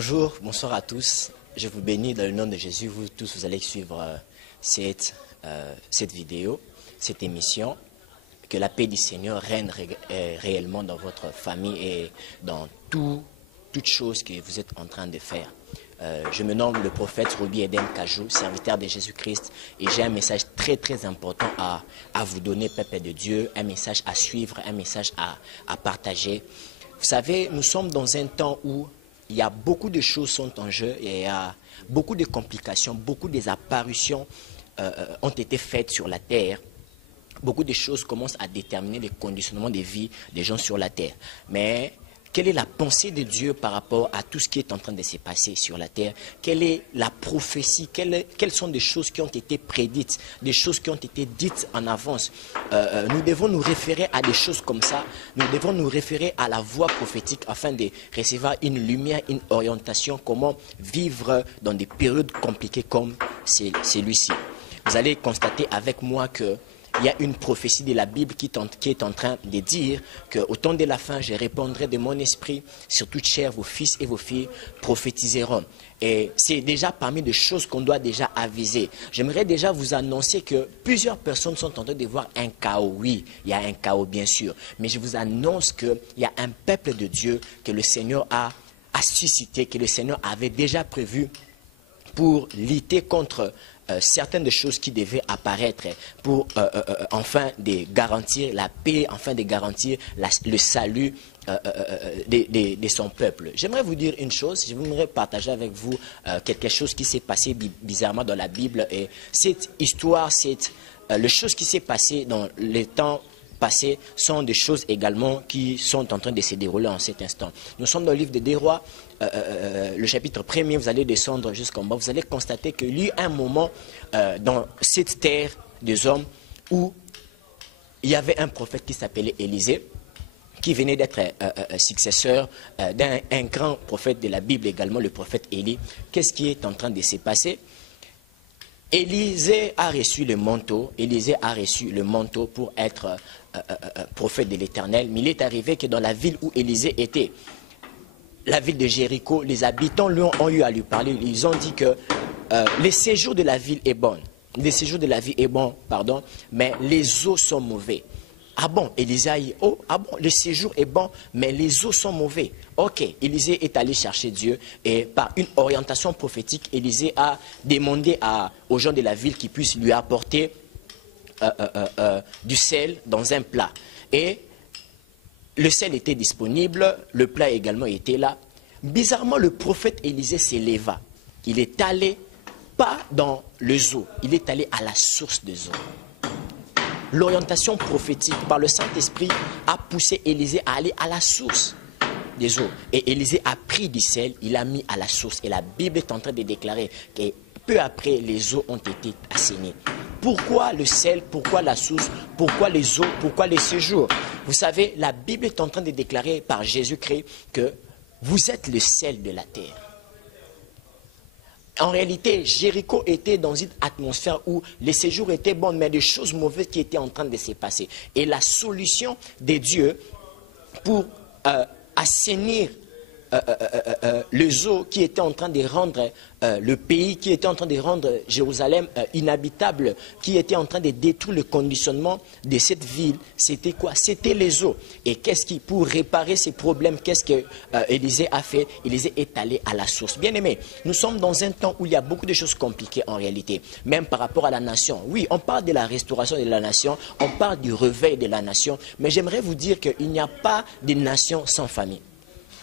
Bonjour, bonsoir à tous. Je vous bénis dans le nom de Jésus. Vous tous, vous allez suivre cette vidéo, cette émission. Que la paix du Seigneur règne réellement dans votre famille et dans toutes choses que vous êtes en train de faire. Je me nomme le prophète Roby Eden Kajou, serviteur de Jésus-Christ, et j'ai un message très important à vous donner, peuple de Dieu, un message à suivre, un message à partager. Vous savez, nous sommes dans un temps où il y a beaucoup de choses sont en jeu, et il y a beaucoup de complications, beaucoup d'apparitions ont été faites sur la terre. Beaucoup de choses commencent à déterminer les conditionnements de vie des gens sur la terre. Mais quelle est la pensée de Dieu par rapport à tout ce qui est en train de se passer sur la terre? Quelle est la prophétie? Quelles sont des choses qui ont été prédites, des choses qui ont été dites en avance? Nous devons nous référer à des choses comme ça. Nous devons nous référer à la voix prophétique afin de recevoir une lumière, une orientation, comment vivre dans des périodes compliquées comme celui-ci. Vous allez constater avec moi que il y a une prophétie de la Bible qui est en train de dire qu'au temps de la fin, je répondrai de mon esprit sur toute chair, vos fils et vos filles prophétiseront. Et c'est déjà parmi les choses qu'on doit déjà aviser. J'aimerais déjà vous annoncer que plusieurs personnes sont en train de voir un chaos. Oui, il y a un chaos bien sûr. Mais je vous annonce qu'il y a un peuple de Dieu que le Seigneur a suscité, que le Seigneur avait déjà prévu pour lutter contre certaines des choses qui devaient apparaître pour enfin de garantir la paix, enfin de garantir le salut de son peuple. J'aimerais vous dire une chose, j'aimerais partager avec vous quelque chose qui s'est passé bizarrement dans la Bible. Et cette histoire, les choses qui s'est passées dans les temps passés sont des choses également qui sont en train de se dérouler en cet instant. Nous sommes dans le livre des Rois, le chapitre 1er, vous allez descendre jusqu'en bas, vous allez constater qu'il y a eu un moment dans cette terre des hommes où il y avait un prophète qui s'appelait Élisée, qui venait d'être successeur d'un grand prophète de la Bible également, le prophète Élie. Qu'est-ce qui est en train de se passer? Élisée a reçu le manteau, pour être prophète de l'Éternel, mais il est arrivé que dans la ville où Élisée était, la ville de Jéricho, les habitants ont eu à lui parler, ils ont dit que le séjour de la ville est bon, mais les eaux sont mauvais. Ah bon, Élisée a dit, oh, ah bon, le séjour est bon, mais les eaux sont mauvais. Ok, Élisée est allé chercher Dieu et par une orientation prophétique, Élisée a demandé aux gens de la ville qu'ils puissent lui apporter du sel dans un plat. Et le sel était disponible, le plat également était là. Bizarrement, le prophète Élisée s'éleva. Il est allé, pas dans les eaux, il est allé à la source des eaux. L'orientation prophétique par le Saint-Esprit a poussé Élisée à aller à la source des eaux. Et Élisée a pris du sel, il a mis à la source. Et la Bible est en train de déclarer que peu après, les eaux ont été assainies. Pourquoi le sel? Pourquoi la source? Pourquoi les eaux? Pourquoi les séjours? Vous savez, la Bible est en train de déclarer par Jésus-Christ que vous êtes le sel de la terre. En réalité, Jéricho était dans une atmosphère où les séjours étaient bons, mais des choses mauvaises qui étaient en train de se passer. Et la solution de Dieu pour assainir les eaux qui étaient en train de rendre le pays, qui était en train de rendre Jérusalem inhabitable, qui était en train de détruire le conditionnement de cette ville, c'était quoi? C'était les eaux. Et pour réparer ces problèmes, qu'est-ce que Élisée a fait? Élisée est allé à la source. Bien aimé, nous sommes dans un temps où il y a beaucoup de choses compliquées en réalité, même par rapport à la nation. Oui, on parle de la restauration de la nation, on parle du réveil de la nation, mais j'aimerais vous dire qu'il n'y a pas de nation sans famille.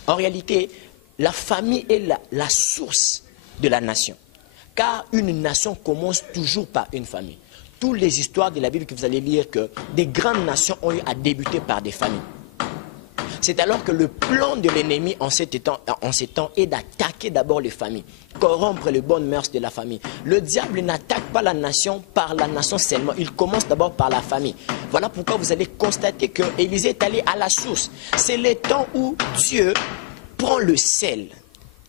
En réalité, la famille est la source de la nation. Car une nation commence toujours par une famille. Toutes les histoires de la Bible que vous allez lire, que des grandes nations ont eu à débuter par des familles. C'est alors que le plan de l'ennemi en ces temps est d'attaquer d'abord les familles, corrompre les bonnes mœurs de la famille. Le diable n'attaque pas la nation par la nation seulement, il commence d'abord par la famille. Voilà pourquoi vous allez constater que Élisée est allé à la source. C'est le temps où Dieu prend le sel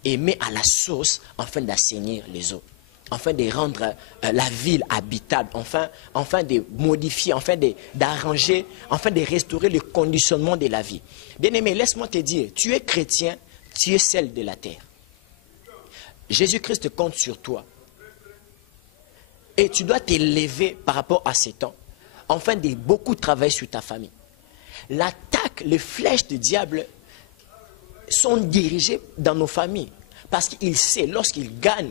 et met à la source afin d'assainir les eaux, afin de rendre la ville habitable, afin de modifier, afin d'arranger, afin de restaurer le conditionnement de la vie. Bien-aimé, laisse-moi te dire, tu es chrétien, tu es sel de la terre. Jésus-Christ compte sur toi. Et tu dois t'élever par rapport à ces temps, afin de beaucoup travailler sur ta famille. L'attaque, les flèches du diable sont dirigées dans nos familles. Parce qu'il sait, lorsqu'il gagne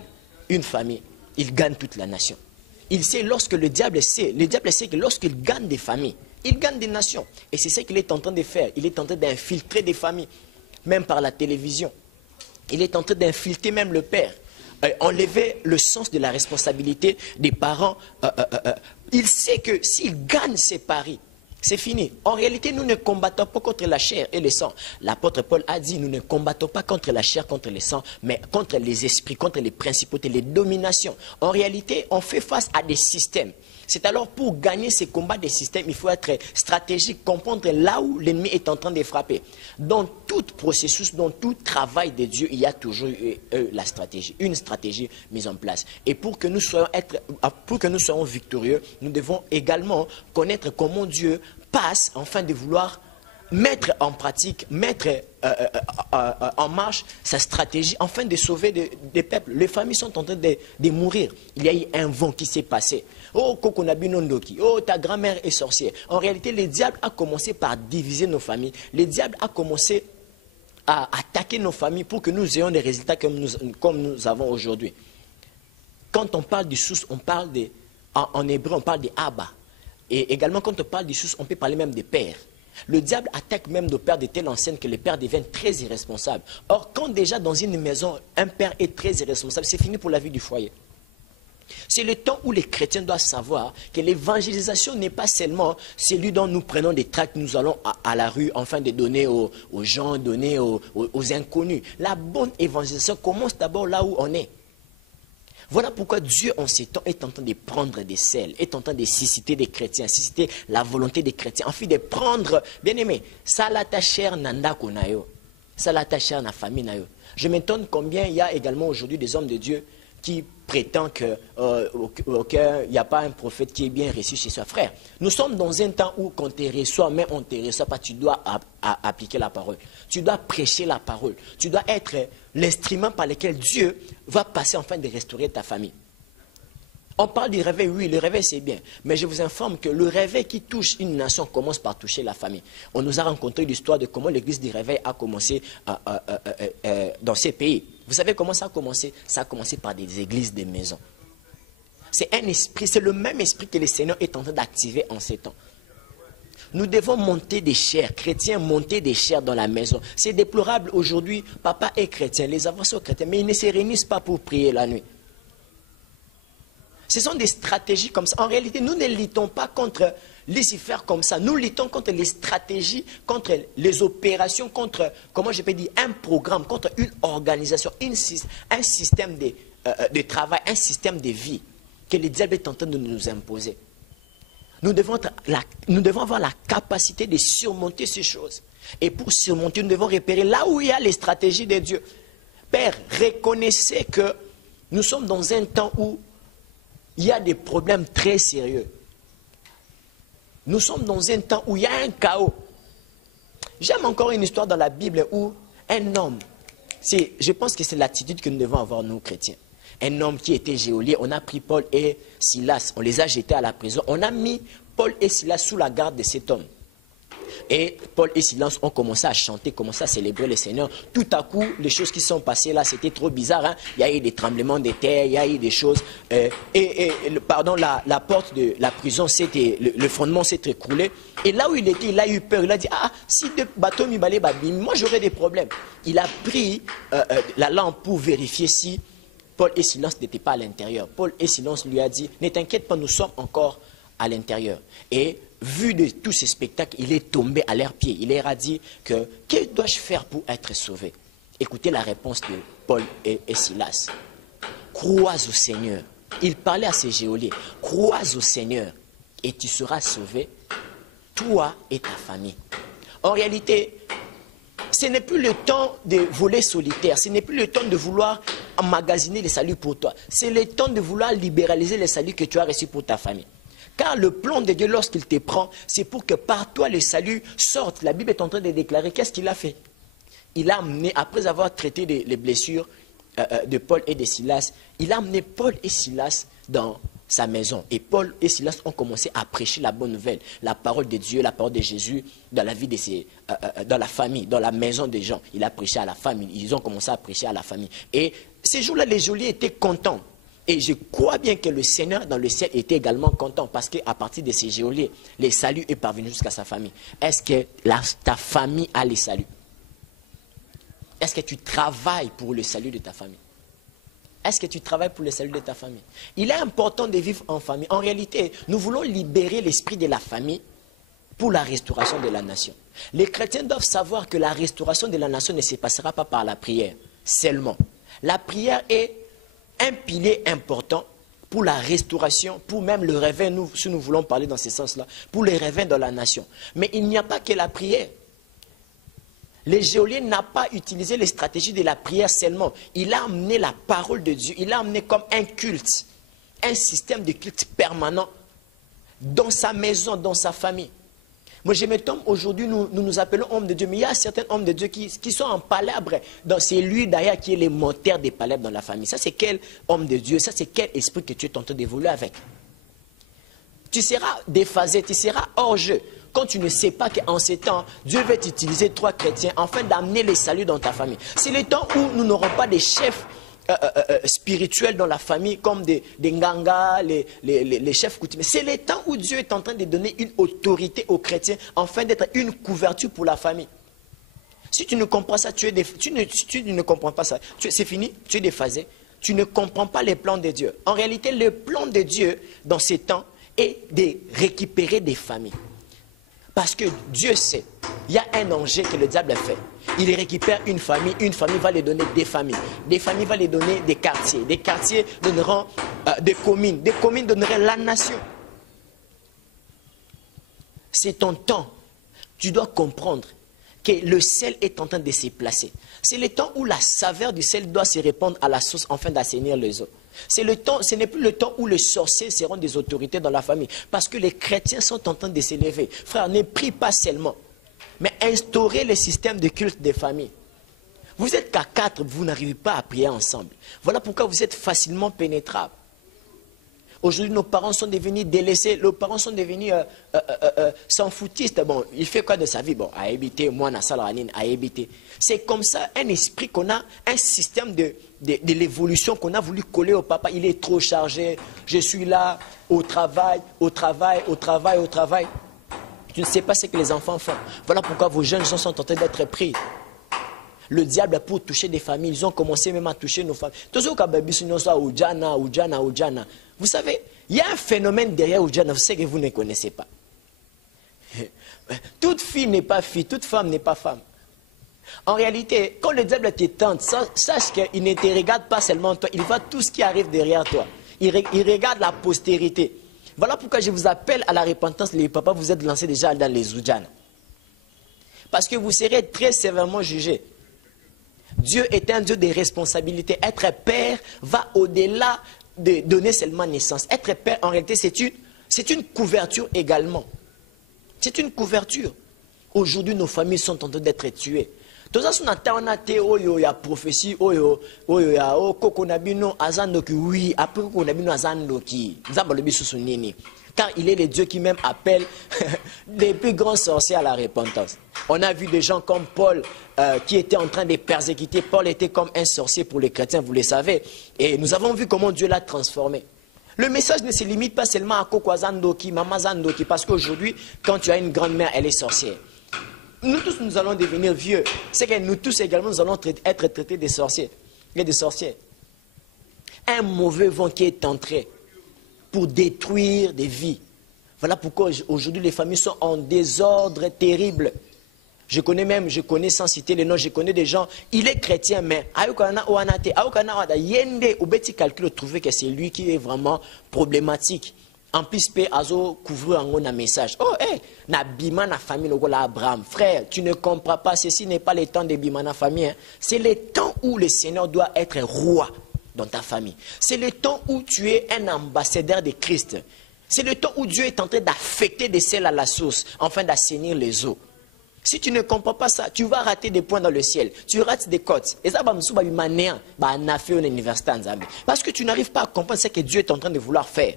une famille, il gagne toute la nation. Il sait, lorsque le diable sait que lorsqu'il gagne des familles, il gagne des nations. Et c'est ce qu'il est en train de faire. Il est en train d'infiltrer des familles, même par la télévision. Il est en train d'infiltrer même le père. Enlever le sens de la responsabilité des parents. Il sait que s'il gagne ses paris, c'est fini. En réalité, nous ne combattons pas contre la chair et le sang. L'apôtre Paul a dit, nous ne combattons pas contre la chair, contre le sang, mais contre les esprits, contre les principautés, les dominations. En réalité, on fait face à des systèmes. C'est alors pour gagner ces combats des systèmes, il faut être stratégique, comprendre là où l'ennemi est en train de frapper. Dans tout processus, dans tout travail de Dieu, il y a toujours la stratégie, une stratégie mise en place. Et pour que nous soyons victorieux, nous devons également connaître comment Dieu passe afin de vouloir mettre en pratique, mettre en marche sa stratégie afin de sauver des peuples. Les familles sont en train de mourir. Il y a eu un vent qui s'est passé. Oh, Kokonabi Nondoki, oh, ta grand-mère est sorcière. En réalité, le diable a commencé par diviser nos familles. Le diable a commencé à attaquer nos familles pour que nous ayons des résultats comme nous avons aujourd'hui. Quand on parle du source, on parle en hébreu, on parle de Abba. Et également, quand on parle du source, on peut parler même de père. Le diable attaque même nos pères de telle enseigne que les pères deviennent très irresponsables. Or, quand déjà dans une maison, un père est très irresponsable, c'est fini pour la vie du foyer. C'est le temps où les chrétiens doivent savoir que l'évangélisation n'est pas seulement celui dont nous prenons des tracts, nous allons à la rue afin de donner aux gens, donner aux inconnus. La bonne évangélisation commence d'abord là où on est. Voilà pourquoi Dieu en ces temps est en train de prendre des selles, est en train de susciter des chrétiens, susciter la volonté des chrétiens, envie de prendre, bien aimé, ça la cher nanda konayo, ça la cher na famille nayo. Je m'étonne combien il y a également aujourd'hui des hommes de Dieu qui prétend qu'il n'y a pas un prophète qui est bien reçu chez soi. Frère, nous sommes dans un temps où quand tu reçois, même on ne te reçoit pas, tu dois appliquer la parole. Tu dois prêcher la parole. Tu dois être l'instrument par lequel Dieu va passer afin de restaurer ta famille. On parle du réveil, oui, le réveil c'est bien. Mais je vous informe que le réveil qui touche une nation commence par toucher la famille. On nous a rencontré l'histoire de comment l'église du réveil a commencé dans ces pays. Vous savez comment ça a commencé? Ça a commencé par des églises de maisons. C'est un esprit, c'est le même esprit que le Seigneur est en train d'activer en ces temps. Nous devons monter des chairs, chrétiens monter des chairs dans la maison. C'est déplorable aujourd'hui, papa est chrétien, les enfants sont chrétiens, mais ils ne se réunissent pas pour prier la nuit. Ce sont des stratégies comme ça. En réalité, nous ne luttons pas contre Lucifer comme ça. Nous luttons contre les stratégies, contre les opérations, contre, comment je peux dire, un programme, contre une organisation, un système de travail, un système de vie que le diable est en train de nous imposer. Nous devons avoir la capacité de surmonter ces choses. Et pour surmonter, nous devons repérer là où il y a les stratégies de Dieu. Père, reconnaissez que nous sommes dans un temps où il y a des problèmes très sérieux. Nous sommes dans un temps où il y a un chaos. J'aime encore une histoire dans la Bible où un homme, je pense que c'est l'attitude que nous devons avoir nous chrétiens. Un homme qui était geôlier, on a pris Paul et Silas, on les a jetés à la prison. On a mis Paul et Silas sous la garde de cet homme. Et Paul et Silas ont commencé à chanter, commencé à célébrer le Seigneur. Tout à coup, les choses qui sont passées là, c'était trop bizarre. Hein? Il y a eu des tremblements de terre, il y a eu des choses. La porte de la prison, le fondement s'est écroulé. Et là où il était, il a eu peur. Il a dit, si deux bateaux m'y moi j'aurais des problèmes. Il a pris la lampe pour vérifier si Paul et Silas n'étaient pas à l'intérieur. Paul et Silas lui a dit, ne t'inquiète pas, nous sommes encore à l'intérieur. Et vu de tous ces spectacles, il est tombé à leurs pieds. Il leur a dit que dois-je faire pour être sauvé? Écoutez la réponse de Paul et Silas. Crois au Seigneur. Il parlait à ses geôliers. Crois au Seigneur et tu seras sauvé, toi et ta famille. En réalité, ce n'est plus le temps de voler solitaire. Ce n'est plus le temps de vouloir emmagasiner le salut pour toi. C'est le temps de vouloir libéraliser le salut que tu as reçu pour ta famille. Car le plan de Dieu, lorsqu'il te prend, c'est pour que par toi le salut sorte. La Bible est en train de déclarer, qu'est-ce qu'il a fait? Il a amené, après avoir traité les blessures, de Paul et de Silas, il a amené Paul et Silas dans sa maison. Et Paul et Silas ont commencé à prêcher la bonne nouvelle, la parole de Dieu, la parole de Jésus dans la vie de dans la famille, dans la maison des gens. Il a prêché à la famille, ils ont commencé à prêcher à la famille. Et ces jours-là, les geôliers étaient contents. Et je crois bien que le Seigneur dans le ciel était également content parce qu'à partir de ces geôliers, les saluts est parvenu jusqu'à sa famille. Est-ce que ta famille a les saluts? Est-ce que tu travailles pour le salut de ta famille? Est-ce que tu travailles pour le salut de ta famille? Il est important de vivre en famille. En réalité, nous voulons libérer l'esprit de la famille pour la restauration de la nation. Les chrétiens doivent savoir que la restauration de la nation ne se passera pas par la prière seulement. La prière est un pilier important pour la restauration, pour même le réveil, si nous voulons parler dans ce sens-là, pour le réveil de la nation. Mais il n'y a pas que la prière. Le geôlier n'a pas utilisé les stratégies de la prière seulement. Il a amené la parole de Dieu. Il a amené comme un culte, un système de culte permanent dans sa maison, dans sa famille. Moi, je me tombe aujourd'hui, nous appelons hommes de Dieu, mais il y a certains hommes de Dieu qui sont en palèbre. C'est lui d'ailleurs qui est le moteur des palèbres dans la famille. Ça, c'est quel homme de Dieu? Ça, c'est quel esprit que tu es en train d'évoluer avec? Tu seras déphasé, tu seras hors jeu. Quand tu ne sais pas qu'en ces temps, Dieu va t'utiliser 3 chrétiens afin d'amener les saluts dans ta famille. C'est le temps où nous n'aurons pas des chefs spirituels dans la famille comme des nganga, les chefs coutumiers. C'est le temps où Dieu est en train de donner une autorité aux chrétiens afin d'être une couverture pour la famille. Si tu ne comprends ça, tu ne comprends pas ça, c'est fini, tu es déphasé. Tu ne comprends pas les plans de Dieu. En réalité, le plan de Dieu dans ces temps est de récupérer des familles. Parce que Dieu sait, il y a un danger que le diable a fait. Il récupère une famille va lui donner des familles va lui donner des quartiers donneront des communes donneraient la nation. C'est ton temps. Tu dois comprendre que le sel est en train de se placer. C'est le temps où la saveur du sel doit se répandre à la sauce afin d'assainir les eaux. Ce n'est plus le temps où les sorciers seront des autorités dans la famille. Parce que les chrétiens sont en train de s'élever. Frère, ne prie pas seulement, mais instaurez le système de culte des familles. Vous êtes qu'à 4, vous n'arrivez pas à prier ensemble. Voilà pourquoi vous êtes facilement pénétrables. Aujourd'hui, nos parents sont devenus délaissés, nos parents sont devenus s'en foutistes. Bon, il fait quoi de sa vie? Bon, à habiter, moi, na salanine, à habiter. C'est comme ça un esprit qu'on a, un système de l'évolution qu'on a voulu coller au papa. Il est trop chargé, je suis là, au travail. Tu ne sais pas ce que les enfants font. Voilà pourquoi vos jeunes gens sont en train d'être pris. Le diable a pour toucher des familles, ils ont commencé même à toucher nos familles. Vous savez, il y a un phénomène derrière Oudjana, vous savez que vous ne connaissez pas. Toute fille n'est pas fille, toute femme n'est pas femme. En réalité, quand le diable te tente, sache qu'il ne te regarde pas seulement toi, il voit tout ce qui arrive derrière toi. Il regarde la postérité. Voilà pourquoi je vous appelle à la repentance, les papas, vous êtes lancés déjà dans les Oudjana. Parce que vous serez très sévèrement jugés. Dieu est un Dieu de responsabilité. Être père va au-delà de donner seulement naissance. Être père, en réalité, c'est une couverture également. C'est une couverture. Aujourd'hui, nos familles sont en train d'être tuées. Prophétie, car il est le Dieu qui même appelle les plus grands sorciers à la repentance. On a vu des gens comme Paul qui était en train de persécuter. Paul était comme un sorcier pour les chrétiens, vous le savez. Et nous avons vu comment Dieu l'a transformé. Le message ne se limite pas seulement à Koko Zandoki, Mama Zandoki, parce qu'aujourd'hui, quand tu as une grand-mère, elle est sorcière. Nous tous, nous allons devenir vieux. C'est que nous tous également, nous allons être traités des sorciers. Et des sorcières. Un mauvais vent qui est entré pour détruire des vies. Voilà pourquoi aujourd'hui les familles sont en désordre terrible. Je connais sans citer les noms, je connais des gens, il est chrétien, mais calcul trouver que c'est lui qui est vraiment problématique. En plus, Azo couvrir un message. Oh, na bima na famille Abraham. Frère, tu ne comprends pas, ceci n'est pas le temps de bima na famille. Hein. C'est le temps où le Seigneur doit être roi dans ta famille. C'est le temps où tu es un ambassadeur de Christ. C'est le temps où Dieu est en train d'affecter des sels à la source, afin d'assainir les eaux. Si tu ne comprends pas ça, tu vas rater des points dans le ciel. Tu rates des côtes. Et ça, parce que tu n'arrives pas à comprendre ce que Dieu est en train de vouloir faire.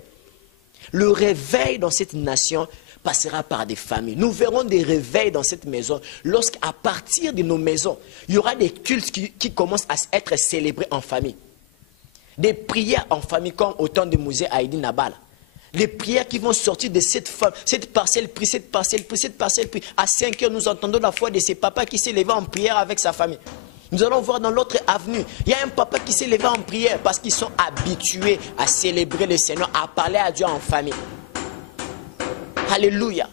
Le réveil dans cette nation passera par des familles. Nous verrons des réveils dans cette maison lorsqu'à partir de nos maisons, il y aura des cultes qui commencent à être célébrés en famille. Des prières en famille comme au temps de Moïse Haïdi Nabal. Les prières qui vont sortir de cette femme, cette parcelle prie, cette parcelle prie, cette parcelle prie. À 5 heures, nous entendons la voix de ces papas qui s'est levé en prière avec sa famille. Nous allons voir dans l'autre avenue, il y a un papa qui s'est levé en prière parce qu'ils sont habitués à célébrer le Seigneur, à parler à Dieu en famille. Alléluia.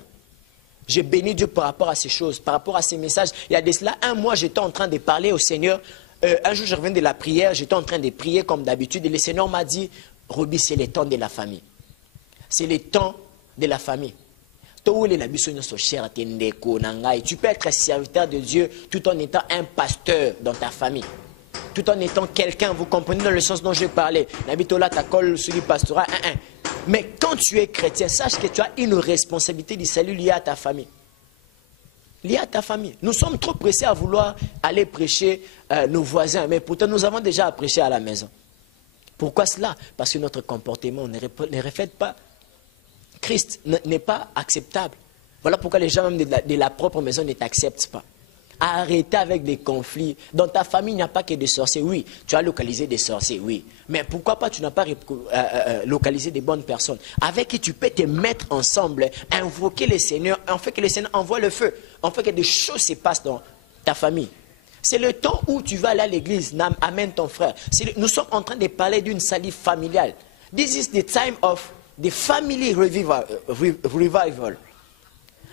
Je bénis Dieu par rapport à ces choses, par rapport à ces messages. Il y a de cela un mois, j'étais en train de parler au Seigneur. Un jour, je reviens de la prière, j'étais en train de prier comme d'habitude. Et le Seigneur m'a dit, Roby, c'est le temps de la famille. C'est le temps de la famille. Tu peux être serviteur de Dieu tout en étant un pasteur dans ta famille. Tout en étant quelqu'un, vous comprenez dans le sens dont je parlais. Mais quand tu es chrétien, sache que tu as une responsabilité du salut liée à ta famille. Liée à ta famille. Nous sommes trop pressés à vouloir aller prêcher nos voisins, mais pourtant nous avons déjà à prêcher à la maison. Pourquoi cela? Parce que notre comportement ne reflète pas Christ, n'est pas acceptable. Voilà pourquoi les gens même de la propre maison ne t'acceptent pas. Arrêtez avec des conflits. Dans ta famille, il n'y a pas que des sorciers. Oui, tu as localisé des sorciers, oui. Mais pourquoi pas tu n'as pas localisé des bonnes personnes avec qui tu peux te mettre ensemble, invoquer le Seigneur, en fait que le Seigneur envoie le feu, en fait que des choses se passent dans ta famille. C'est le temps où tu vas aller à l'église, amène ton frère. Nous sommes en train de parler d'une salut familiale. This is the time of the family revival.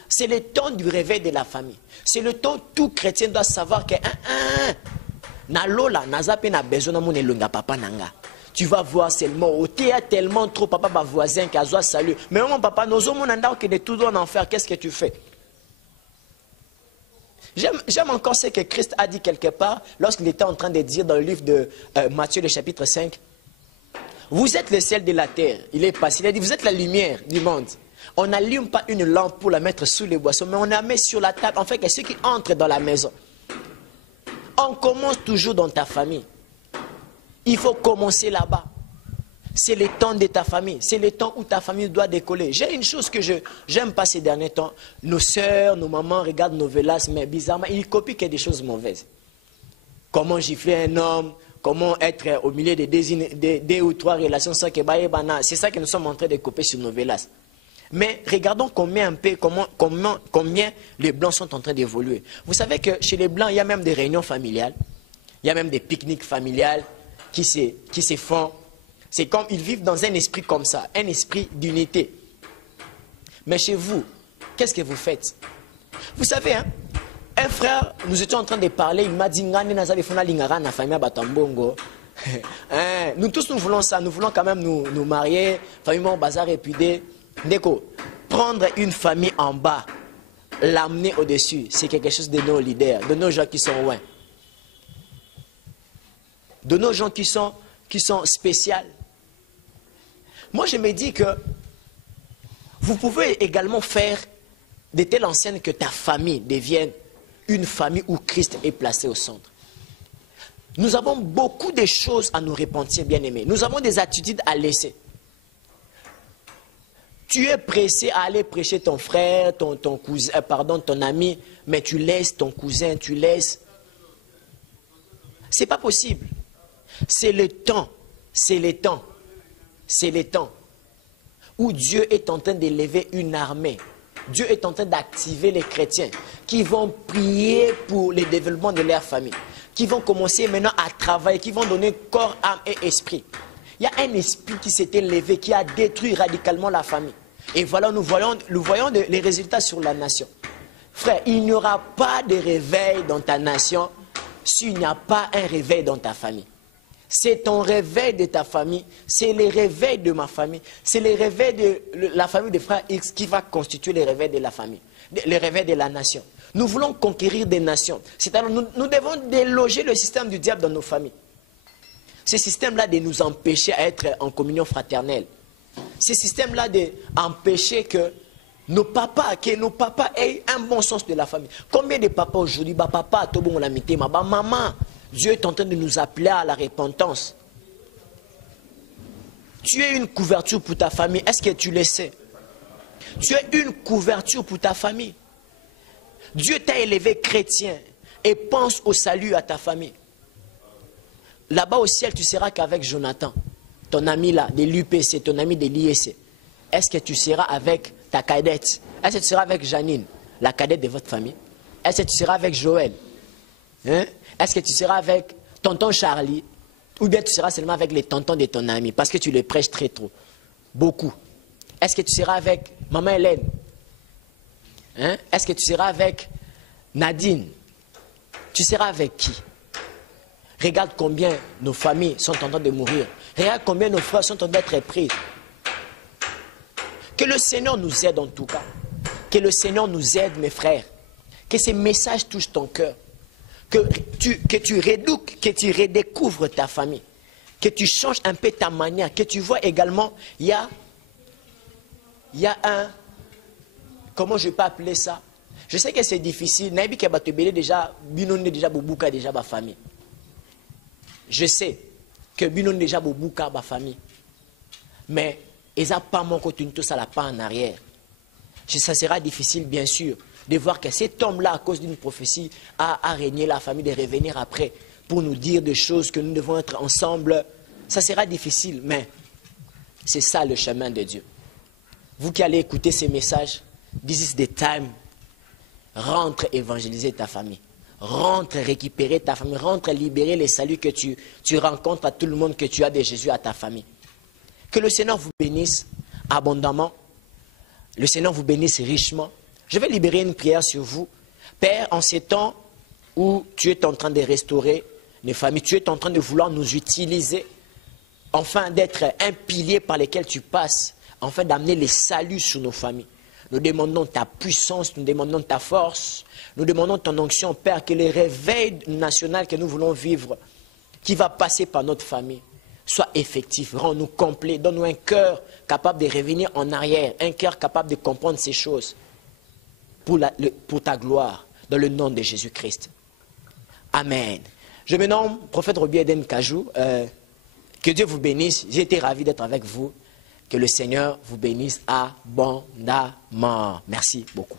C'est le temps du réveil de la famille. C'est le temps où tout chrétien doit savoir que tu vas voir seulement au théâtre tellement trop papa va voisin qui a besoin salut. Mais mon papa nous sommes que de tout en enfer, qu'est-ce que tu fais? J'aime encore ce que Christ a dit quelque part lorsqu'il était en train de dire dans le livre de Matthieu le chapitre 5. Vous êtes le ciel de la terre. Il est passé. Il a dit, vous êtes la lumière du monde. On n'allume pas une lampe pour la mettre sous les boissons, mais on la met sur la table. En fait, que ceux qui entrent dans la maison. On commence toujours dans ta famille. Il faut commencer là-bas. C'est le temps de ta famille. C'est le temps où ta famille doit décoller. J'ai une chose que je n'aime pas ces derniers temps. Nos sœurs, nos mamans regardent nos velas, mais bizarrement, ils copient que des choses mauvaises. Comment gifler un homme, comment être au milieu de deux ou trois relations sans que c'est ça que nous sommes en train de copier sur nos velas. Mais regardons combien les Blancs sont en train d'évoluer. Vous savez que chez les Blancs, il y a même des réunions familiales. Il y a même des pique-niques familiales qui se font. C'est comme ils vivent dans un esprit comme ça, un esprit d'unité. Mais chez vous, qu'est-ce que vous faites? Vous savez, hein, un frère, nous étions en train de parler, il m'a dit, nous tous nous voulons ça, nous voulons quand même nous marier, famille au bazar et puis prendre une famille en bas, l'amener au-dessus, c'est quelque chose de nos leaders, de nos gens qui sont loin. De nos gens qui sont spéciaux. Moi, je me dis que vous pouvez également faire de telles enseignes que ta famille devienne une famille où Christ est placé au centre. Nous avons beaucoup de choses à nous repentir, bien-aimés. Nous avons des attitudes à laisser. Tu es pressé à aller prêcher ton frère, ton cousin, ton ami, mais tu laisses ton cousin, tu laisses. C'est pas possible. C'est le temps où Dieu est en train d'élever une armée. Dieu est en train d'activer les chrétiens qui vont prier pour le développement de leur famille, qui vont commencer maintenant à travailler, qui vont donner corps, âme et esprit. Il y a un esprit qui s'était levé, qui a détruit radicalement la famille. Et voilà, nous voyons les résultats sur la nation. Frère, il n'y aura pas de réveil dans ta nation s'il n'y a pas un réveil dans ta famille. C'est ton réveil de ta famille, c'est le réveil de ma famille, c'est le réveil de la famille de frères X qui va constituer le réveil de la famille, le réveil de la nation. Nous voulons conquérir des nations. C'est-à-dire nous devons déloger le système du diable dans nos familles. Ce système-là de nous empêcher à être en communion fraternelle. Ce système-là d'empêcher que nos papas, que nos papas aient un bon sens de la famille. Combien de papas aujourd'hui, papa, tout la mité, maman, Dieu est en train de nous appeler à la repentance. Tu es une couverture pour ta famille. Est-ce que tu le sais? Tu es une couverture pour ta famille. Dieu t'a élevé chrétien et pense au salut à ta famille. Là-bas au ciel, tu seras qu'avec Jonathan, ton ami là, de l'UPC, ton ami de l'IEC. Est-ce que tu seras avec ta cadette? Est-ce que tu seras avec Janine, la cadette de votre famille? Est-ce que tu seras avec Joël? Hein? Est-ce que tu seras avec tonton Charlie? Ou bien tu seras seulement avec les tontons de ton ami parce que tu les prêches très trop? Beaucoup. Est-ce que tu seras avec maman Hélène? Hein? Est-ce que tu seras avec Nadine? Tu seras avec qui? Regarde combien nos familles sont en train de mourir. Regarde combien nos frères sont en train d'être pris. Que le Seigneur nous aide en tout cas. Que le Seigneur nous aide, mes frères. Que ces messages touchent ton cœur. Que tu redécouvres ta famille. Que tu changes un peu ta manière. Que tu vois également, il y a un... Comment je peux appeler ça? Je sais que c'est difficile. Déjà ma famille. Je sais que Binon déjà Boubouka ma famille. Mais ils n'ont pas mon côté tout ça là pas en arrière. Ça sera difficile bien sûr de voir que cet homme-là, à cause d'une prophétie, a régné la famille, de revenir après pour nous dire des choses que nous devons être ensemble. Ça sera difficile, mais c'est ça le chemin de Dieu. Vous qui allez écouter ces messages, this is the time. Rentre évangéliser ta famille. Rentre récupérer ta famille. Rentre libérer les saluts que tu rencontres à tout le monde que tu as de Jésus à ta famille. Que le Seigneur vous bénisse abondamment. Le Seigneur vous bénisse richement. Je vais libérer une prière sur vous. Père, en ces temps où tu es en train de restaurer les familles, tu es en train de vouloir nous utiliser, enfin d'être un pilier par lequel tu passes, enfin d'amener les saluts sur nos familles. Nous demandons ta puissance, nous demandons ta force, nous demandons ton onction, Père, que le réveil national que nous voulons vivre, qui va passer par notre famille, soit effectif. Rends-nous complets, donne-nous un cœur capable de revenir en arrière, un cœur capable de comprendre ces choses pour ta gloire, dans le nom de Jésus-Christ. Amen. Je me nomme prophète Roby Eden Kajou. Que Dieu vous bénisse. J'ai été ravi d'être avec vous. Que le Seigneur vous bénisse abondamment. Merci beaucoup.